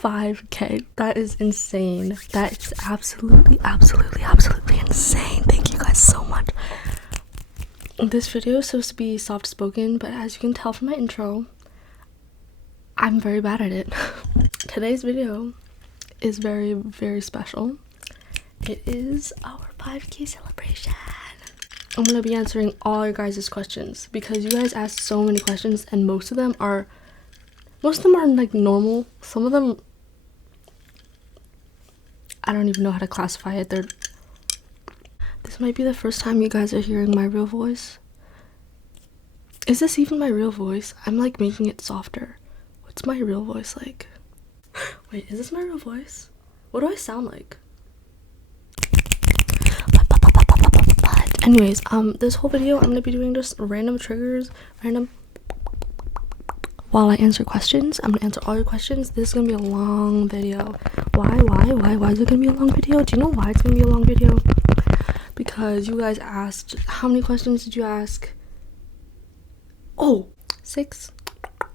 5K. That is insane. That is absolutely insane. Thank you guys so much. This video is supposed to be soft spoken, but as you can tell from my intro, I'm very bad at it. Today's video is very special. It is our 5K celebration. I'm gonna be answering all your guys' questions because you guys asked so many questions, and most of them are like normal. Some of them I don't even know how to classify it. This might be the first time you guys are hearing my real voice. Is this even my real voice? I'm like making it softer. What's my real voice like? Wait, is this my real voice? What do I sound like? But anyways, this whole video I'm gonna be doing just random triggers, while I answer questions. I'm gonna answer all your questions. This is gonna be a long video. Why is it gonna be a long video? Do you know why it's gonna be a long video? Because you guys asked, how many questions did you ask? Oh,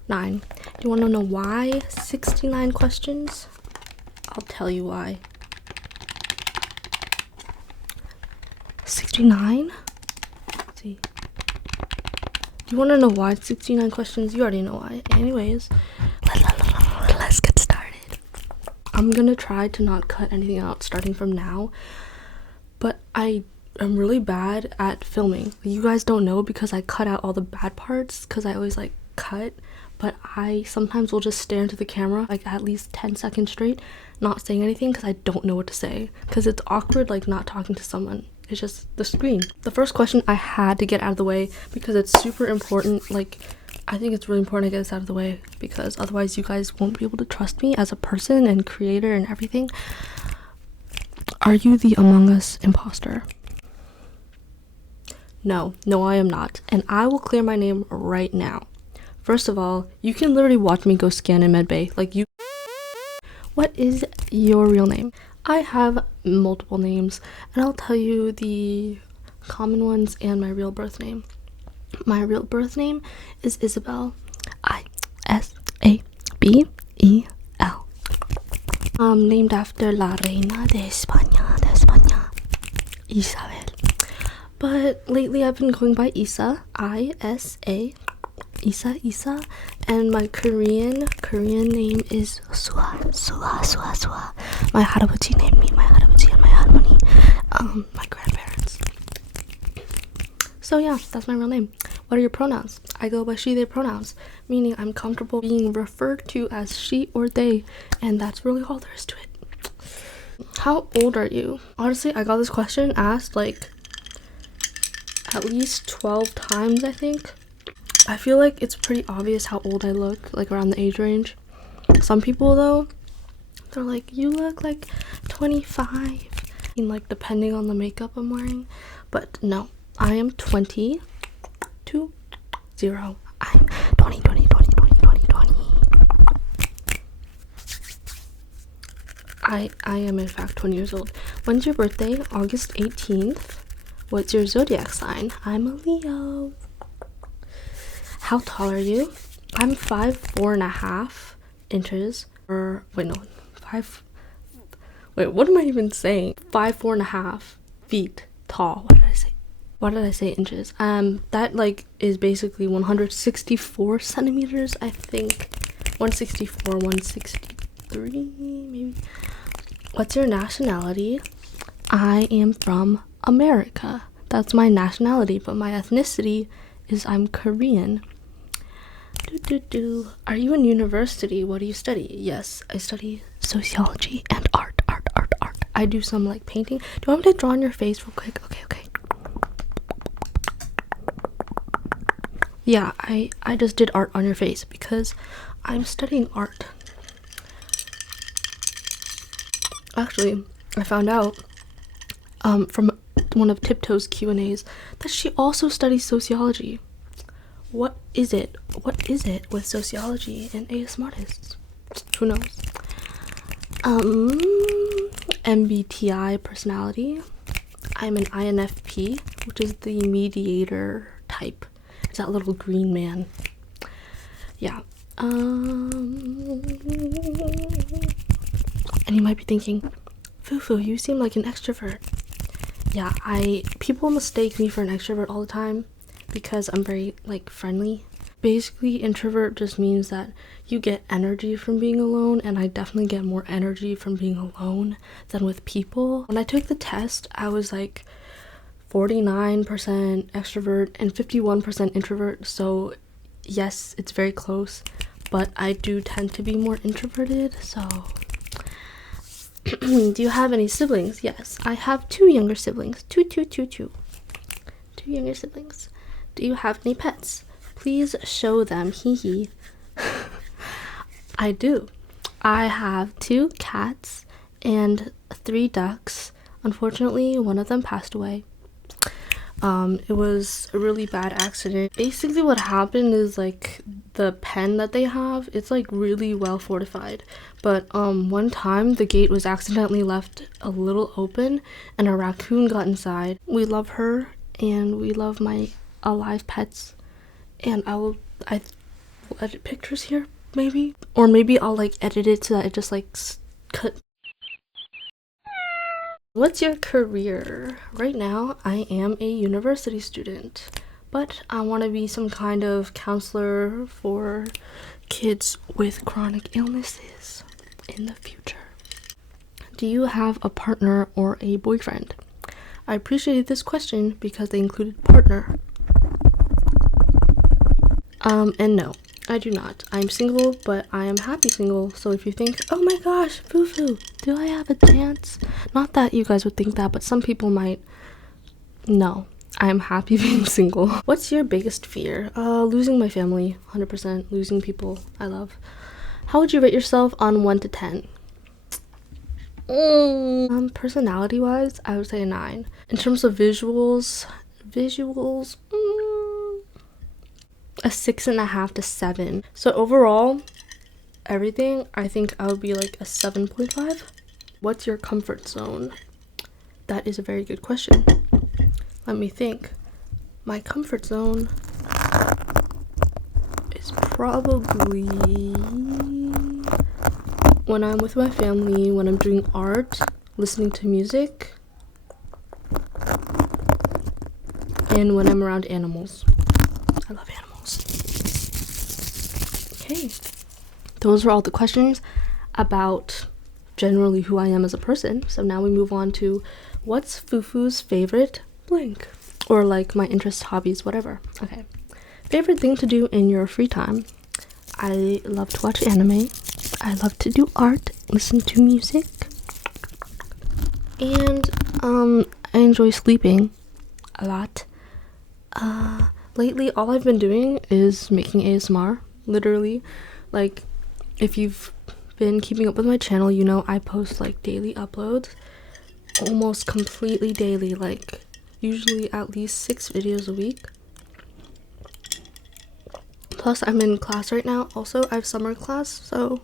9. Do you want to know why 69 questions? I'll tell you why. 69? Let's see. Do you want to know why 69 questions? You already know why. Anyways, let's get started. I'm gonna try to not cut anything out starting from now, but I'm really bad at filming. You guys don't know because I cut out all the bad parts because I always like cut, but I sometimes will just stare into the camera like at least 10 seconds straight, not saying anything because I don't know what to say, because it's awkward like not talking to someone. It's just the screen. The first question I had to get out of the way because it's super important. Like, I think it's really important to get this out of the way because otherwise you guys won't be able to trust me as a person and creator and everything. Are you the Among Us imposter? No, I am not. And I will clear my name right now. First of all, you can literally watch me go scan in medbay. Like, you. What is your real name? I have multiple names, and I'll tell you the common ones and my real birth name. My real birth name is Isabel. Isabel. Named after La Reina de España, Isabel. But lately I've been going by Isa, I-S-A, Isa, and my Korean name is Sua. My 할아버지 named me, my 할아버지 and my 할머니, my grandparents. So yeah, that's my real name. What are your pronouns? I go by she, they pronouns, meaning I'm comfortable being referred to as she or they, and that's really all there is to it. How old are you? Honestly, I got this question asked like at least 12 times, I think. I feel like it's pretty obvious how old I look, like around the age range. Some people though, they're like, you look like 25, and like depending on the makeup I'm wearing. But no, I am 20. I'm 20. I am in fact 20 years old. When's your birthday? August 18th. What's your zodiac sign? I'm a Leo. How tall are you? I'm 5'4.5" inches. What am I even saying? 5'4.5" feet tall. What did I say inches? That like is basically 164 centimeters, I think. 164, 163, maybe. What's your nationality? I am from America. That's my nationality, but my ethnicity is I'm Korean. Are you in university? What do you study? Yes, I study sociology and art. I do some like painting. Do you want me to draw on your face real quick? Okay. Yeah, I just did art on your face because I'm studying art. Actually, I found out from one of Tiptoe's Q&As that she also studies sociology. What is it with sociology and ASM artists? Who knows? MBTI personality. I'm an INFP, which is the mediator type. It's that little green man. Yeah. And you might be thinking, Fufu, you seem like an extrovert. Yeah, people mistake me for an extrovert all the time because I'm very like friendly. Basically, introvert just means that you get energy from being alone, and I definitely get more energy from being alone than with people. When I took the test, I was like 49% extrovert and 51% introvert, so yes, it's very close, but I do tend to be more introverted. So do you have any siblings? Yes, I have 2 younger siblings. Two younger siblings. Do you have any pets? Please show them. Hee hee. I do. I have 2 cats and 3 ducks. Unfortunately, one of them passed away. It was a really bad accident. Basically what happened is like the pen that they have, it's like really well fortified, but one time the gate was accidentally left a little open and a raccoon got inside. We love her and we love my alive pets, and I will edit pictures here maybe, or maybe I'll like edit it so that it just like cut. What's your career? Right now, I am a university student, but I want to be some kind of counselor for kids with chronic illnesses in the future. Do you have a partner or a boyfriend? I appreciated this question because they included partner. And no, I do not. I'm single, but I am happy single. So if you think, oh my gosh, Fufu, do I have a chance? Not that you guys would think that, but some people might. No, I'm happy being single. What's your biggest fear? Losing my family, 100%. Losing people I love. How would you rate yourself on 1 to 10? Personality-wise, I would say a 9. In terms of visuals, a 6.5 to 7. So overall, everything, I think I would be like a 7.5. What's your comfort zone? That is a very good question. Let me think. My comfort zone is probably when I'm with my family, when I'm doing art, listening to music, and when I'm around animals. I love animals. Okay, those are all the questions about generally who I am as a person. So now we move on to what's Fufu's favorite blank, or like my interests, hobbies, whatever. Okay, favorite thing to do in your free time. I love to watch anime. I love to do art, listen to music, and I enjoy sleeping a lot. Lately, all I've been doing is making ASMR, literally. Like, if you've been keeping up with my channel, you know I post like daily uploads, almost completely daily, like usually at least 6 videos a week. Plus, I'm in class right now. Also, I have summer class, so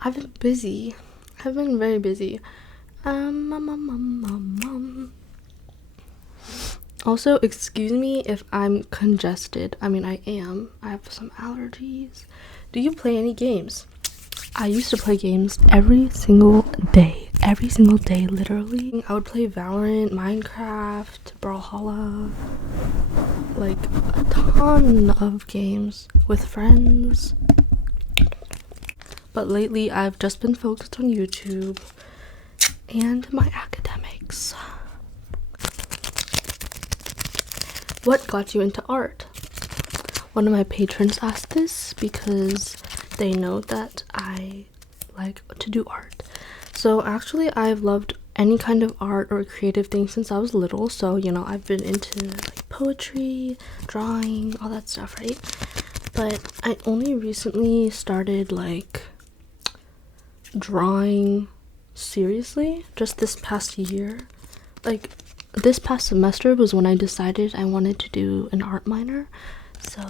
I've been busy. I've been very busy. Also, excuse me if I'm congested. I mean, I am. I have some allergies. Do you play any games? I used to play games every single day. Every single day, literally. I would play Valorant, Minecraft, Brawlhalla. Like, a ton of games with friends. But lately, I've just been focused on YouTube and my academics. What got you into art? One of my patrons asked this because they know that I like to do art. So actually, I've loved any kind of art or creative thing since I was little. So, you know, I've been into like poetry, drawing, all that stuff, right? But I only recently started like drawing seriously just this past year. Like, this past semester was when I decided I wanted to do an art minor. So,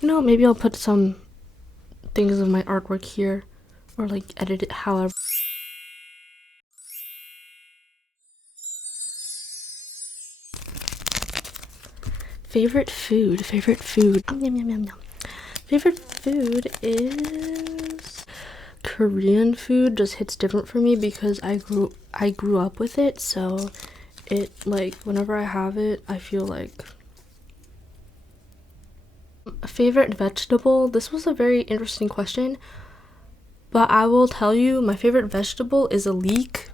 you know, maybe I'll put some things of my artwork here, or like edit it however. Favorite food. Yum, yum, yum, yum. Favorite food is Korean food. Just hits different for me because I grew up with it, so it, like, whenever I have it, I feel like. Favorite vegetable. This was a very interesting question, but I will tell you my favorite vegetable is a leek.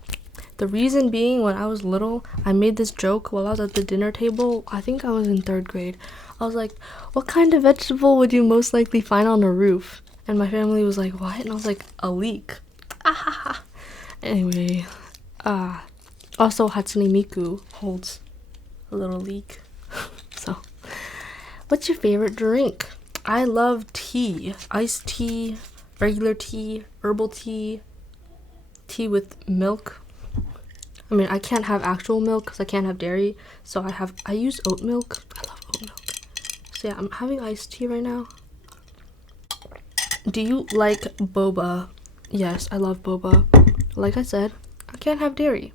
The reason being, when I was little, I made this joke while I was at the dinner table. I think I was in 3rd grade. I was like, what kind of vegetable would you most likely find on a roof? And my family was like, what? And I was like, a leek. Anyway, also Hatsune Miku holds a little leek. So, what's your favorite drink? I love tea. Iced tea, regular tea, herbal tea, tea with milk. I mean, I can't have actual milk because I can't have dairy, so I use oat milk. I love oat milk. So yeah, I'm having iced tea right now. Do you like boba? Yes, I love boba. Like I said, I can't have dairy,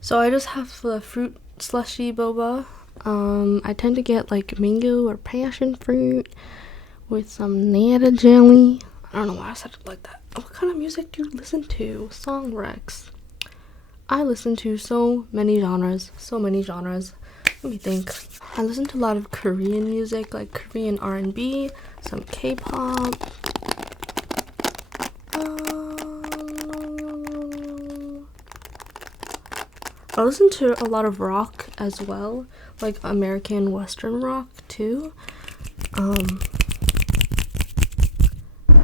so I just have the fruit slushy boba. I tend to get like mango or passion fruit with some nata jelly. I don't know why I said it like that. What kind of music do you listen to? Song Rex. I listen to so many genres. Let me think. I listen to a lot of Korean music, like Korean R&B, some K-pop. I listen to a lot of rock as well, like American Western rock too.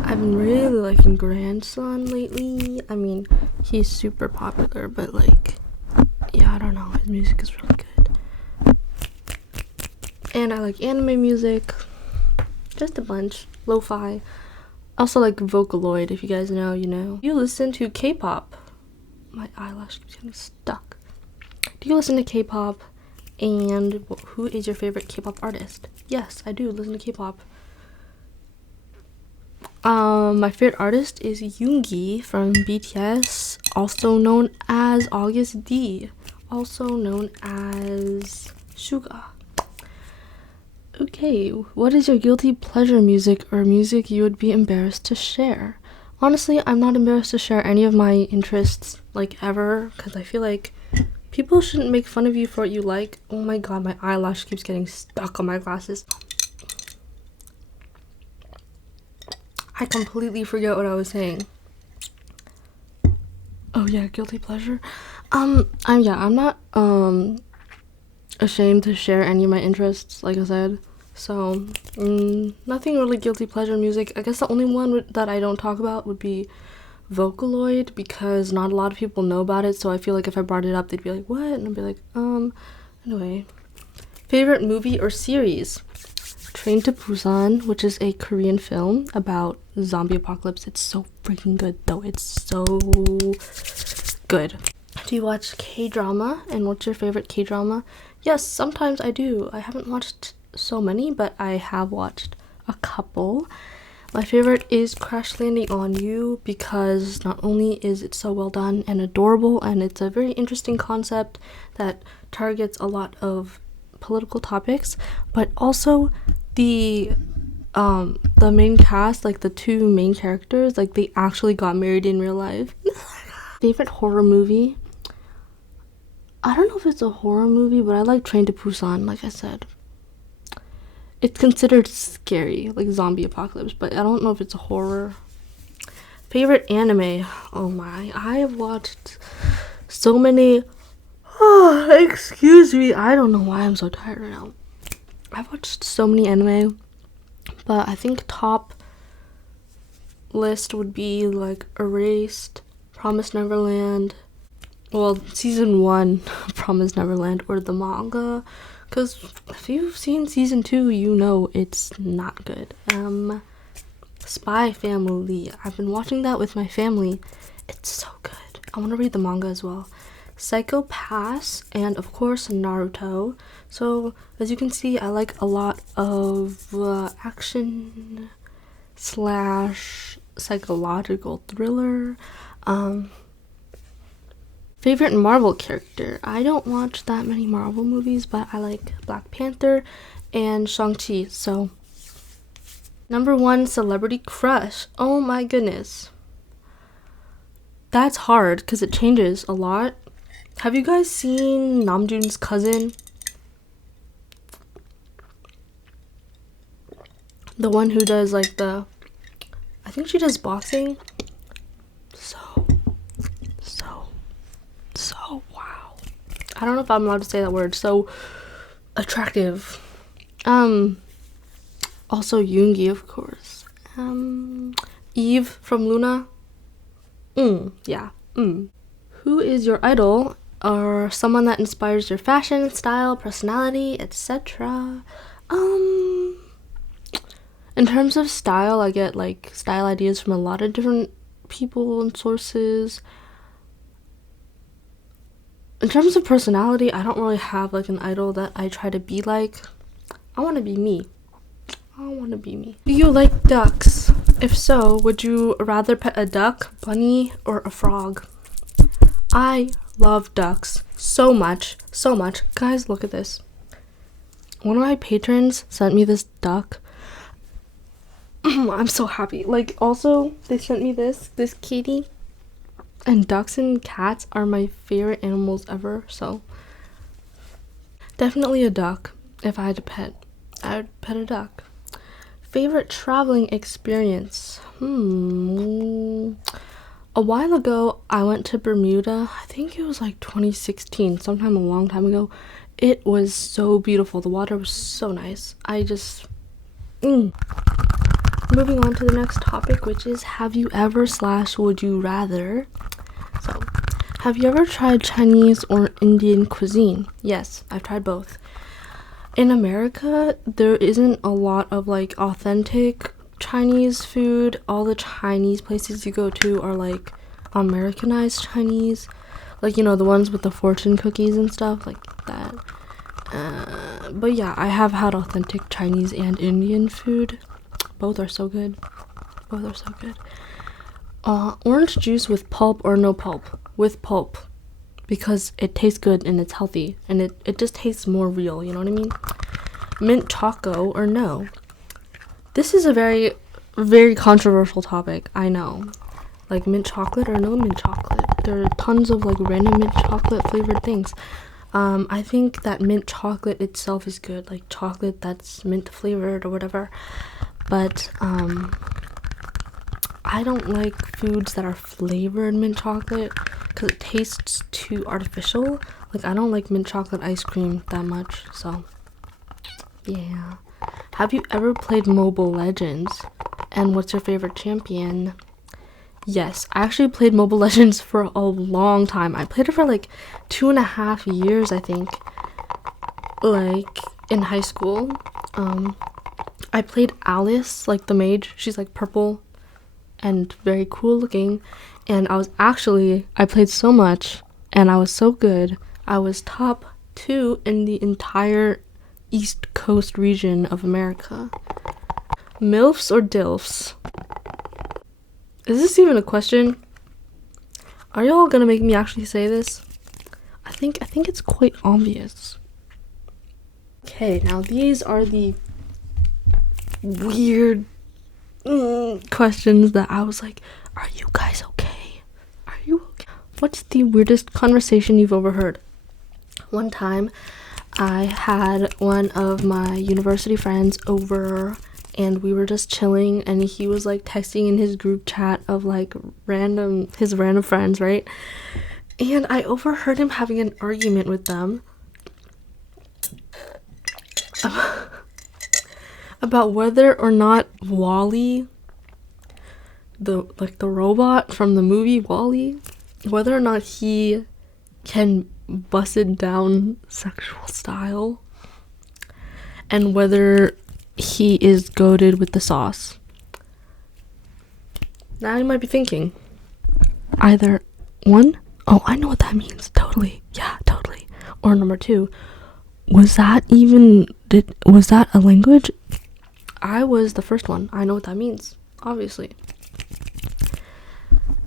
I've been really liking Grandson lately. I mean, he's super popular, but like, yeah, I don't know. His music is really good. And I like anime music, just a bunch. Lo-fi. Also like Vocaloid, if you guys know, you know. You listen to K-pop. My eyelash keeps getting stuck. Do you listen to K-pop? And who is your favorite K-pop artist? Yes, I do listen to K-pop. My favorite artist is Yoongi from BTS, also known as August D, also known as Suga. Okay, what is your guilty pleasure music or music you would be embarrassed to share? Honestly, I'm not embarrassed to share any of my interests, like, ever, because I feel like people shouldn't make fun of you for what you like. Oh my god, my eyelash keeps getting stuck on my glasses. I completely forget what I was saying. Oh yeah, guilty pleasure. I'm not ashamed to share any of my interests, like I said. So, nothing really guilty pleasure music. I guess the only one that I don't talk about would be Vocaloid, because not a lot of people know about it, so I feel like if I brought it up, they'd be like, what? And I'd be like, anyway. Favorite movie or series? Train to Busan, which is a Korean film about zombie apocalypse. It's so freaking good, though. It's so good. Do you watch K-drama? And what's your favorite K-drama? Yes, sometimes I do. I haven't watched so many, but I have watched a couple. My favorite is Crash Landing on You, because not only is it so well done and adorable, and it's a very interesting concept that targets a lot of political topics, but also the main cast, like the 2 main characters, like they actually got married in real life. Favorite horror movie? I don't know if it's a horror movie, but I like Train to Busan, like I said. It's considered scary, like zombie apocalypse, but I don't know if it's a horror. Favorite anime? Oh my, I have watched so many. Oh, excuse me, I don't know why I'm so tired right now. I've watched so many anime, but I think top list would be like Erased, Promised Neverland, well, season 1 Promised Neverland, or the manga, because if you've seen season 2, you know it's not good. Spy Family, I've been watching that with my family. It's so good. I want to read the manga as well. Psycho Pass, and of course Naruto. So as you can see, I like a lot of action / psychological thriller. Favorite Marvel character? I don't watch that many Marvel movies, but I like Black Panther and Shang-Chi. So, number 1 celebrity crush. Oh my goodness. That's hard because it changes a lot. Have you guys seen Namjoon's cousin? The one who does like I think she does boxing. So wow. I don't know if I'm allowed to say that word. So attractive. Also Yoongi, of course. Eve from Luna. Yeah. Who is your idol or someone that inspires your fashion, style, personality, etc.? In terms of style, I get like style ideas from a lot of different people and sources. In terms of personality, I don't really have like an idol that I try to be like. I want to be me. Do you like ducks? If so, would you rather pet a duck, bunny, or a frog? I love ducks so much. Guys, look at this. One of my patrons sent me this duck. I'm so happy. Like, also, they sent me this kitty. And ducks and cats are my favorite animals ever, so definitely a duck. If I had to pet, I would pet a duck. Favorite traveling experience? A while ago, I went to Bermuda. I think it was like 2016, sometime a long time ago. It was so beautiful. The water was so nice. Moving on to the next topic, which is have you ever / would you rather? So, have you ever tried Chinese or Indian cuisine? Yes, I've tried both. In America, there isn't a lot of like authentic Chinese food. All the Chinese places you go to are like Americanized Chinese. Like, you know, the ones with the fortune cookies and stuff like that. But yeah, I have had authentic Chinese and Indian food. Both are so good. Orange juice with pulp or no pulp? With pulp. Because it tastes good and it's healthy. And it just tastes more real, you know what I mean? Mint choco or no? This is a very, very controversial topic, I know. Like mint chocolate or no mint chocolate? There are tons of like random mint chocolate flavored things. I think that mint chocolate itself is good. Like chocolate that's mint flavored or whatever. But I don't like foods that are flavored mint chocolate because it tastes too artificial. Like, I don't like mint chocolate ice cream that much, so yeah. Have you ever played Mobile Legends? And what's your favorite champion? Yes, I actually played Mobile Legends for a long time. I played it for like 2.5 years, I think. Like, in high school. I played Alice, like the mage. She's like purple and very cool looking. And I played so much and I was so good. I was top 2 in the entire East Coast region of America. MILFs or DILFs? Is this even a question? Are y'all gonna make me actually say this? I think it's quite obvious. Okay, now these are the weird questions that I was like, are you guys okay? Are you okay? What's the weirdest conversation you've overheard? One time, I had one of my university friends over and we were just chilling and he was like texting in his group chat of like his random friends, right? And I overheard him having an argument with them about whether or not Wall-E, the robot from the movie Wall-E, whether or not he can bust it down sexual style and whether he is goated with the sauce. Now you might be thinking, either 1, oh, I know what that means, totally, yeah, totally, or number 2, was that a language? I was the first one. I know what that means, obviously.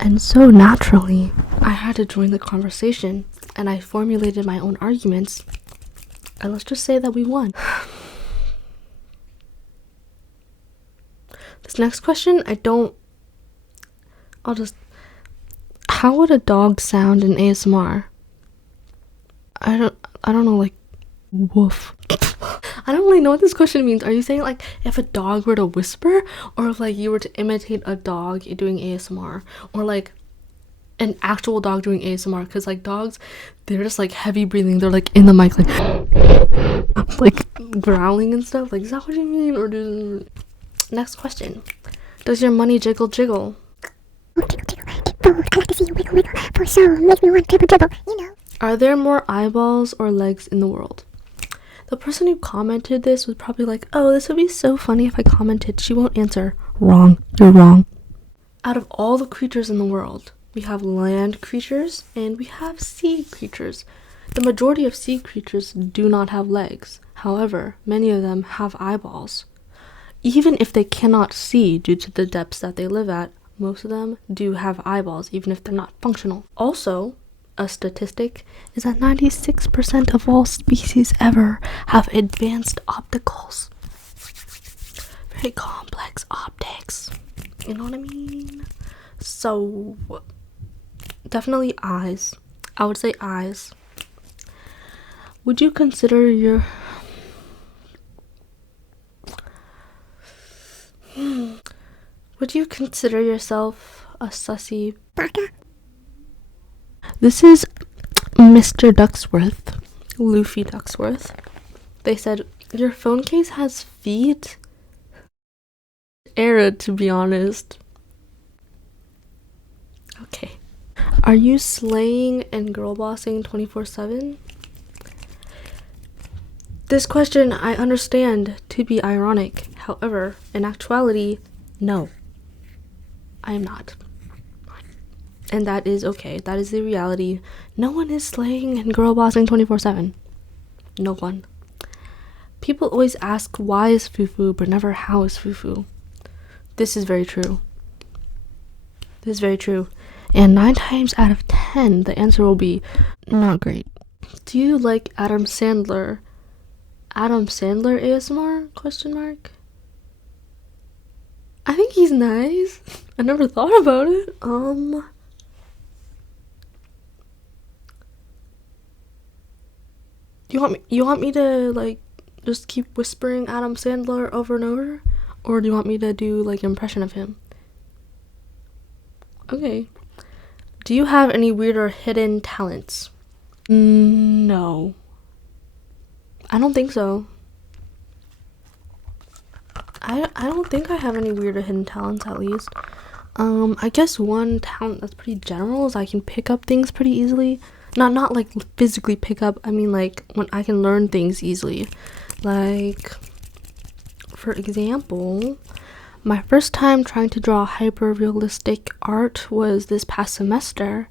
And so naturally, I had to join the conversation, and I formulated my own arguments, and let's just say that we won. This next question, how would a dog sound in ASMR? I don't know, like, woof. I don't really know what this question means. Are you saying like if a dog were to whisper, or if like you were to imitate a dog doing ASMR, or like an actual dog doing ASMR? Because like dogs, they're just like heavy breathing. They're like in the mic, like growling and stuff. Like, is that what you mean? Or next question. Does your money jiggle jiggle? I like to see you wiggle wiggle, for so make me want dribble dribble, you know. Are there more eyeballs or legs in the world? The person who commented this was probably like, oh, this would be so funny if I commented. She won't answer. Wrong. You're wrong. Out of all the creatures in the world, we have land creatures and we have sea creatures. The majority of sea creatures do not have legs. However, many of them have eyeballs. Even if they cannot see due to the depths that they live at, most of them do have eyeballs, even if they're not functional. Also, a statistic is that 96% of all species ever have advanced opticals. Very complex optics. You know what I mean? So, definitely eyes. I would say eyes. Would you consider Would you consider yourself a sussy Baka. This is Mr. Ducksworth, Luffy Ducksworth. They said, your phone case has feet? Era, to be honest. Okay. Are you slaying and girl bossing 24/7? This question I understand to be ironic. However, in actuality, no. I am not. And that is okay. That is the reality. No one is slaying and girl bossing 24/7. No one. People always ask why is Fufu, but never how is Fufu. This is very true. This is very true. And 9 times out of 10, the answer will be not great. Do you like Adam Sandler? Adam Sandler ASMR? Question mark. I think he's nice. I never thought about it. You want me to like just keep whispering Adam Sandler over and over, or do you want me to do like impression of him? Okay. Do you have any weird or hidden talents? No. I don't think so. I don't think I have any weird or hidden talents, at least. I guess one talent that's pretty general is I can pick up things pretty easily. Not like physically pick up, I mean like when I can learn things easily. Like, for example, my first time trying to draw hyper-realistic art was this past semester,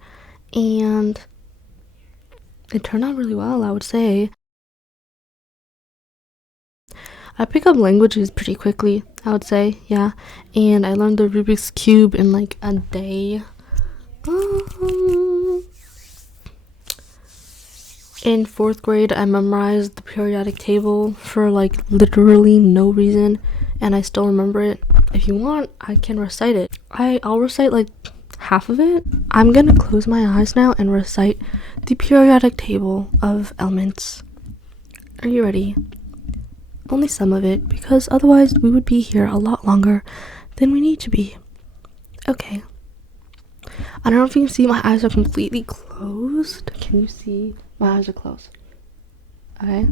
and it turned out really well, I would say. I pick up languages pretty quickly, I would say, yeah. And I learned the Rubik's Cube in like a day. In 4th grade, I memorized the periodic table for like literally no reason, and I still remember it. If you want, I can recite it. I'll recite like half of it. I'm gonna close my eyes now and recite the periodic table of elements. Are you ready? Only some of it, because otherwise we would be here a lot longer than we need to be. Okay. I don't know if you can see, my eyes are completely closed. Can you see? My eyes are closed. Okay.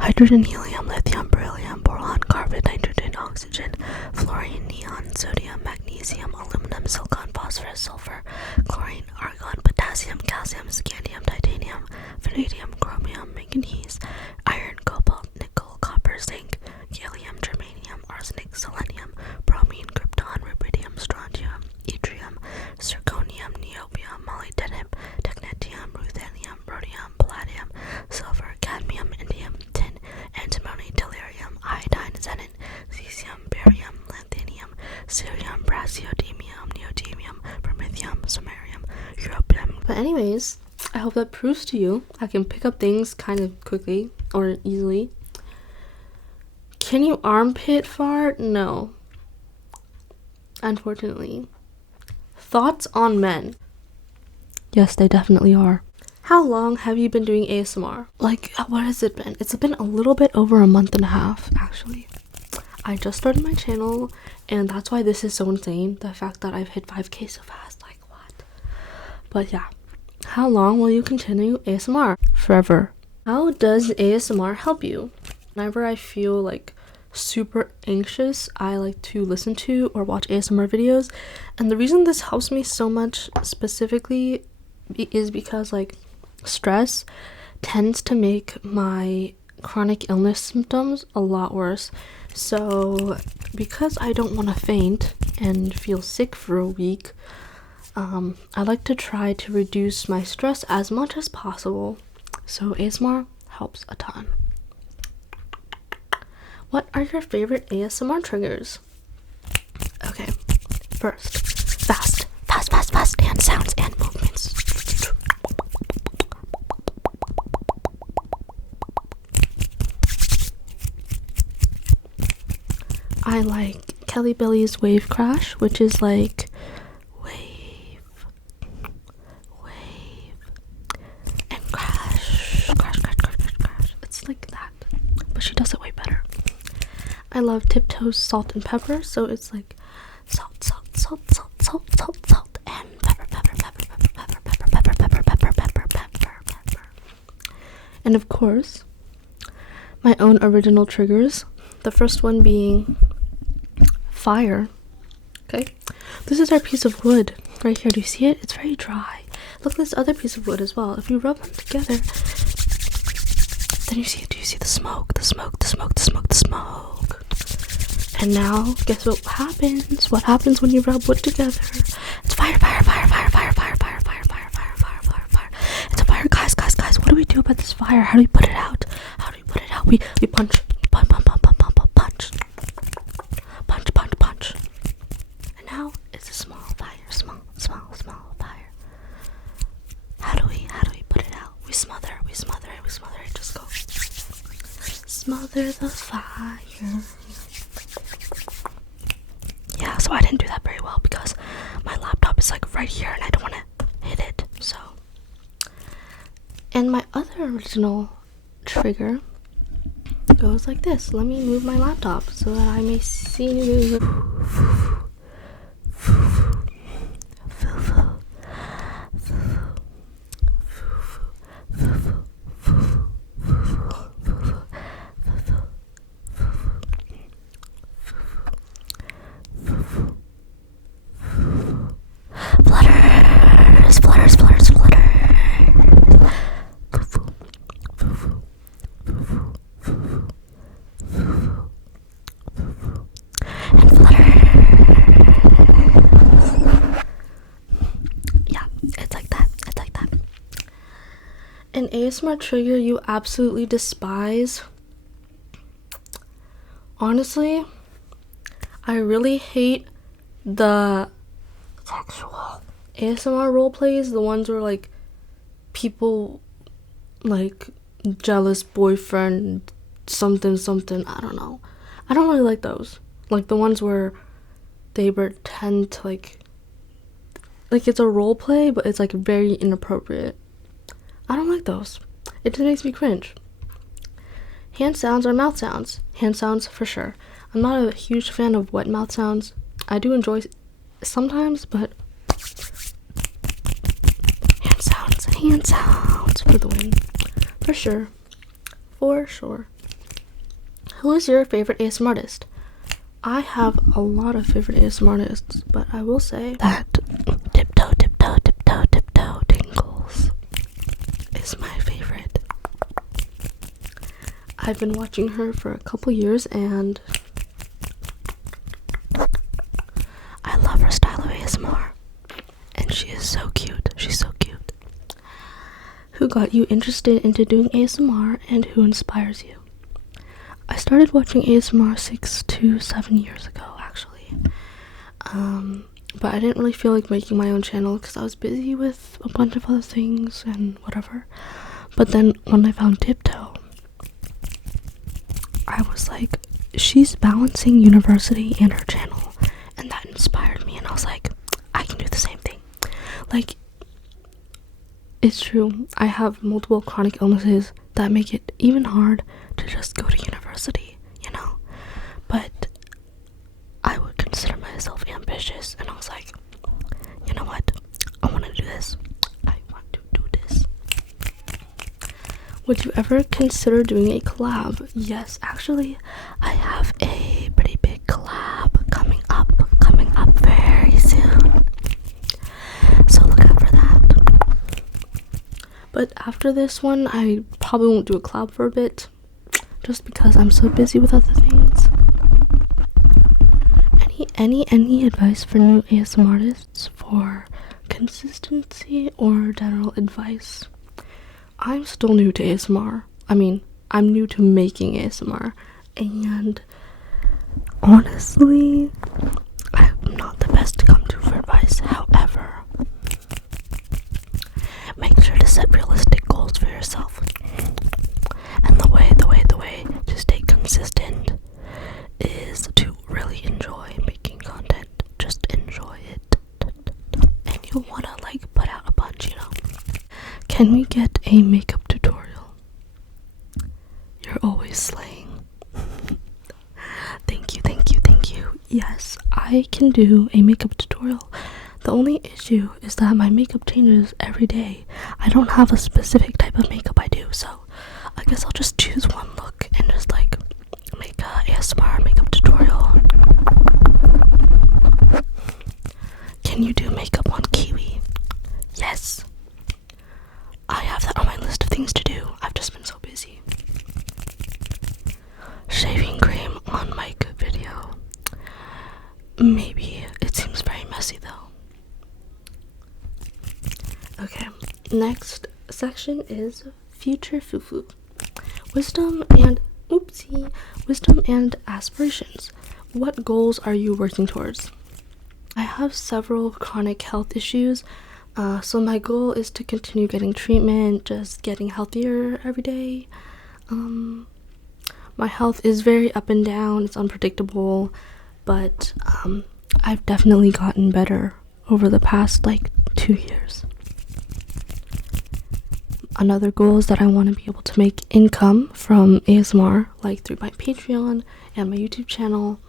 Hydrogen, helium, lithium, beryllium, boron, carbon, nitrogen, oxygen, fluorine, neon, sodium, magnesium, aluminum, silicon, phosphorus, sulfur, chlorine, argon, potassium, calcium, scandium, titanium, vanadium, chromium, manganese, iron, cobalt, nickel, copper, zinc, gallium, germanium, arsenic, selenium, bromine, krypton, rubidium, strontium, yttrium, zirconium, niobium, molybdenum, technetium, ruthenium, rhodium, palladium, silver, cadmium, indium, tin, antimony, tellurium, iodine, xenon, cesium, barium, lanthanum, cerium, praseodymium, neodymium, anyways, I hope that proves to you I can pick up things kind of quickly or easily. Can you armpit fart? No. Unfortunately. Thoughts on men? Yes, they definitely are. How long have you been doing ASMR? Like, what has it been? It's been a little bit over a month and a half, actually. I just started my channel, and that's why this is so insane. The fact that I've hit 5K so fast. Like, what? But yeah. How long will you continue ASMR? Forever. How does ASMR help you? Whenever I feel like super anxious, I like to listen to or watch ASMR videos. And the reason this helps me so much specifically is because like stress tends to make my chronic illness symptoms a lot worse. So because I don't want to faint and feel sick for a week, I like to try to reduce my stress as much as possible. So ASMR helps a ton. What are your favorite ASMR triggers? Okay, first, fast hand sounds and movements. I like Kelly Billy's Wave Crash, which is like wave, and crash. It's like that, but she does it way better. I love Tiptoe's Salt and Pepper, so it's like salt, and pepper. And of course, my own original triggers. The first one being fire. Okay, this is our piece of wood right here. Do you see it? It's very dry. Look at this other piece of wood as well. If you rub them together, then you see it. Do you see the smoke? The smoke. And now, guess what happens? What happens when you rub wood together? It's fire. It's a fire. Guys, what do we do about this fire? How do we put it out? We punch. And now it's a small fire. Small fire. How do we put it out? We smother it. Just go. Smother the fire. Yeah, so I didn't do that very well because my laptop is like right here and I don't want to hit it. So, and my other original trigger goes like this. Let me move my laptop so that I may see you. Flutters. And flutters. Yeah, it's like that. An ASMR trigger you absolutely despise? Honestly, I really hate the sexual ASMR role plays, the ones where like people like jealous boyfriend something, I don't know. I don't really like those. Like the ones where they pretend to like it's a role play, but it's like very inappropriate. I don't like those. It just makes me cringe. Hand sounds or mouth sounds? Hand sounds for sure. I'm not a huge fan of wet mouth sounds. I do enjoy sometimes, but hand sounds for the win. For sure. Who is your favorite ASMR artist? I have a lot of favorite ASMR artists, but I will say that Tiptoe Tingles is my favorite. I've been watching her for a couple years and I love her style of ASMR. And she is so cute. She's so cute. Who got you interested into doing ASMR and who inspires you? I started watching ASMR 6 to 7 years ago, actually. but I didn't really feel like making my own channel because I was busy with a bunch of other things and whatever. But then when I found Tiptoe, I was like, she's balancing university and her channel, and that inspired me, and I was like, I can do the same thing. Like, it's true, I have multiple chronic illnesses that make it even hard to just go to university, you know, but I would consider myself ambitious, and I was like, you know what, I want to do this. I want to do this. Would you ever consider doing a collab? Yes, actually, I have a pretty big collab coming up very soon. So look out for that. But after this one, I probably won't do a collab for a bit, just because I'm so busy with other things. Any advice for new ASMR artists for consistency or general advice? I'm still new to ASMR. I mean, I'm new to making ASMR, and honestly, I'm not the best to come to for advice. However, make sure to set realistic goals for yourself. And the way to stay consistent is to really enjoy making content. Just enjoy it. And you'll wanna like put out a bunch, you know. Can we get a makeup tutorial? You're always slaying. Thank you. Yes, I can do a makeup tutorial. The only issue is that my makeup changes every day. I don't have a specific type of makeup I do, so I guess I'll just choose one look and just like make a ASMR makeup tutorial. Can you do makeup on kiwi? Yes. I have that on my list of things to do. I've just been so busy. Shaving cream on mic video. Maybe. It seems very messy though. Okay, next section is Future Fufu. Wisdom and aspirations. What goals are you working towards? I have several chronic health issues, so my goal is to continue getting treatment, just getting healthier every day. My health is very up and down, it's unpredictable, but I've definitely gotten better over the past 2 years. Another goal is that I want to be able to make income from ASMR, through my Patreon and my YouTube channel.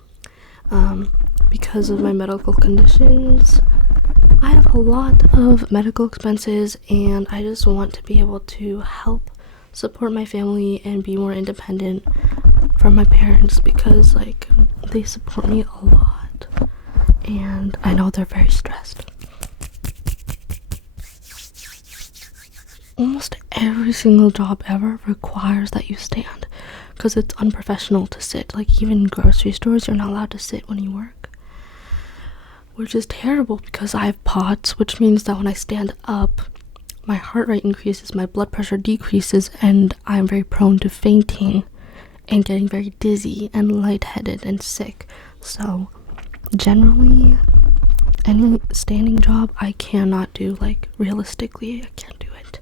Because of my medical conditions, I have a lot of medical expenses, and I just want to be able to help support my family and be more independent from my parents, because they support me a lot, and I know they're very stressed. Almost every single job ever requires that you stand, because it's unprofessional to sit. Even grocery stores, you're not allowed to sit when you work, which is terrible because I have POTS, which means that when I stand up, my heart rate increases, my blood pressure decreases, and I'm very prone to fainting and getting very dizzy and lightheaded and sick. So generally, any standing job I cannot do. Realistically, I can't do it.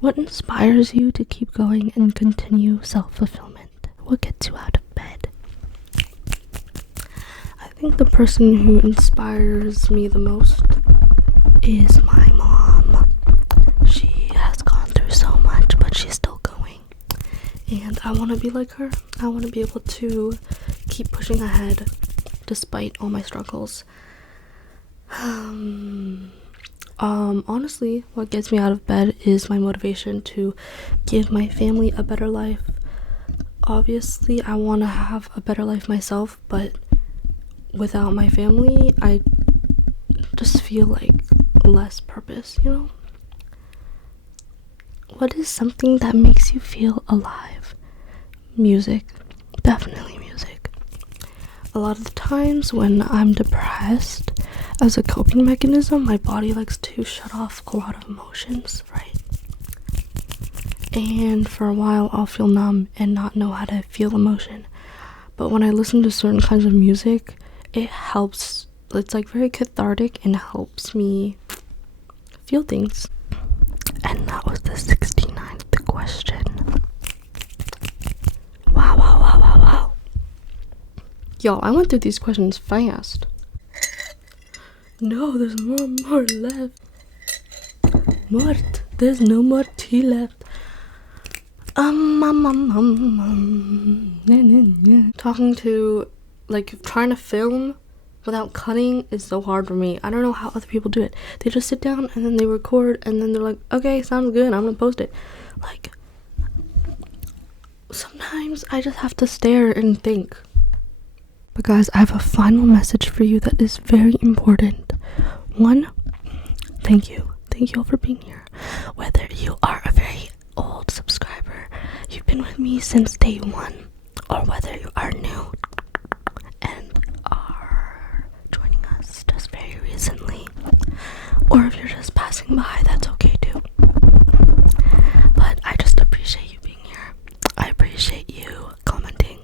What inspires you to keep going and continue self-fulfillment? What gets you out of bed? I think the person who inspires me the most is my mom. She has gone through so much, but she's still going. And I want to be like her. I want to be able to keep pushing ahead despite all my struggles. Honestly, what gets me out of bed is my motivation to give my family a better life. Obviously, I want to have a better life myself, but without my family, I just feel less purpose, you know? What is something that makes you feel alive? Music. Definitely music. A lot of the times when I'm depressed, as a coping mechanism, my body likes to shut off a lot of emotions, right? And for a while, I'll feel numb and not know how to feel emotion. But when I listen to certain kinds of music, it helps it's like very cathartic and helps me feel things. And that was the 69th question. Wow. Yo, I went through these questions fast. No, there's more left. There's no more tea left. Talking to, like, trying to film without cutting is so hard for me. I don't know how other people do it. They just sit down and then they record and then they're like, okay, sounds good, I'm gonna post it. Like, sometimes I just have to stare and think. But guys, I have a final message for you that is very important. One, thank you all for being here. Whether you are a very old subscriber, you've been with me since day one, or whether you are new and are joining us just very recently, or if you're just passing by, that's okay too. But I just appreciate you being here. I appreciate you commenting.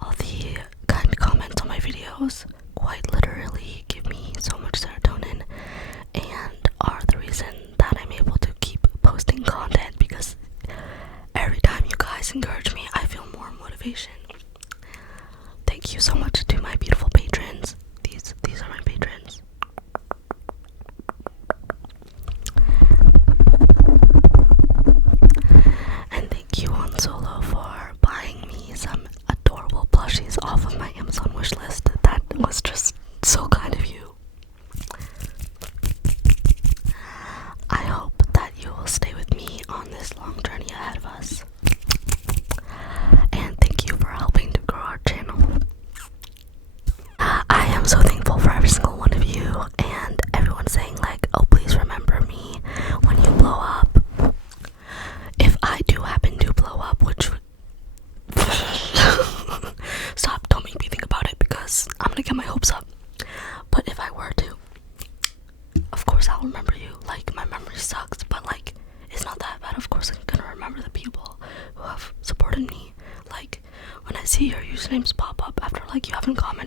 All the kind comments on my videos quite literally give me so much serotonin and are the reason that I'm able to keep posting content, because every time you guys encourage me, I feel more motivation. Thank you so much to my beautiful patrons. These are my patrons. And thank you, Juan Solo, for buying me some adorable plushies off of my Amazon wish list. That was just so kind of you. I hope that you will stay with me on this long journey ahead of us. And thank you for helping to grow our channel. I am so thankful for every single one of you and everyone saying like, oh, please remember me when you blow up. If I do happen to blow up, which stop, don't make me think about it because I'm gonna get my hopes up. But if I were to, of course I'll remember you. Like, my memory sucks, but like, it's not that bad. Of course I'm gonna remember the people who have supported me. Like, when I see your usernames pop up after like you haven't commented